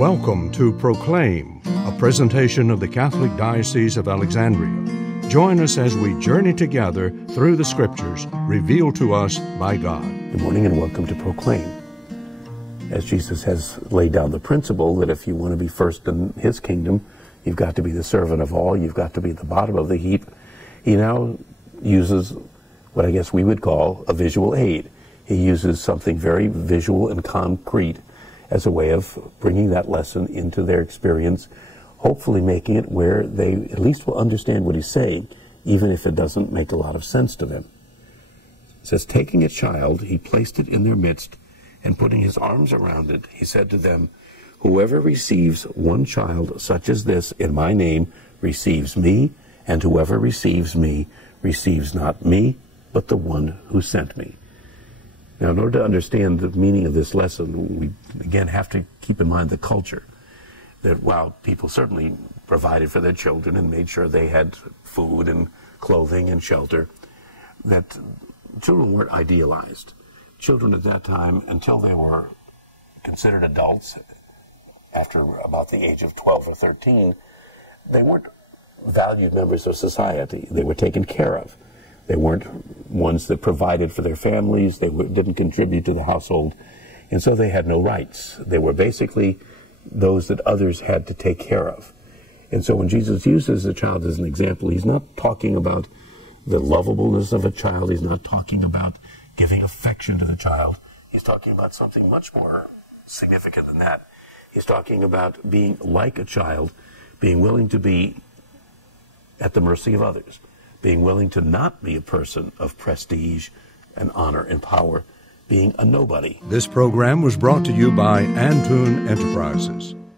Welcome to Proclaim, a presentation of the Catholic Diocese of Alexandria. Join us as we journey together through the Scriptures revealed to us by God. Good morning and welcome to Proclaim. As Jesus has laid down the principle that if you want to be first in His kingdom, you've got to be the servant of all, you've got to be at the bottom of the heap, He now uses what I guess we would call a visual aid. He uses something very visual and concrete as a way of bringing that lesson into their experience, hopefully making it where they at least will understand what He's saying, even if it doesn't make a lot of sense to them. It says, taking a child, He placed it in their midst, and putting His arms around it, He said to them, whoever receives one child such as this in my name receives me, and whoever receives me receives not me, but the one who sent me. Now, in order to understand the meaning of this lesson, we again have to keep in mind the culture. That while people certainly provided for their children and made sure they had food and clothing and shelter, that children weren't idealized. Children at that time, until they were considered adults, after about the age of 12 or 13, they weren't valued members of society. They were taken care of. They weren't ones that provided for their families. They didn't contribute to the household. And so they had no rights. They were basically those that others had to take care of. And so when Jesus uses a child as an example, He's not talking about the lovableness of a child. He's not talking about giving affection to the child. He's talking about something much more significant than that. He's talking about being like a child, being willing to be at the mercy of others, being willing to not be a person of prestige and honor and power, being a nobody. This program was brought to you by Antoon Enterprises.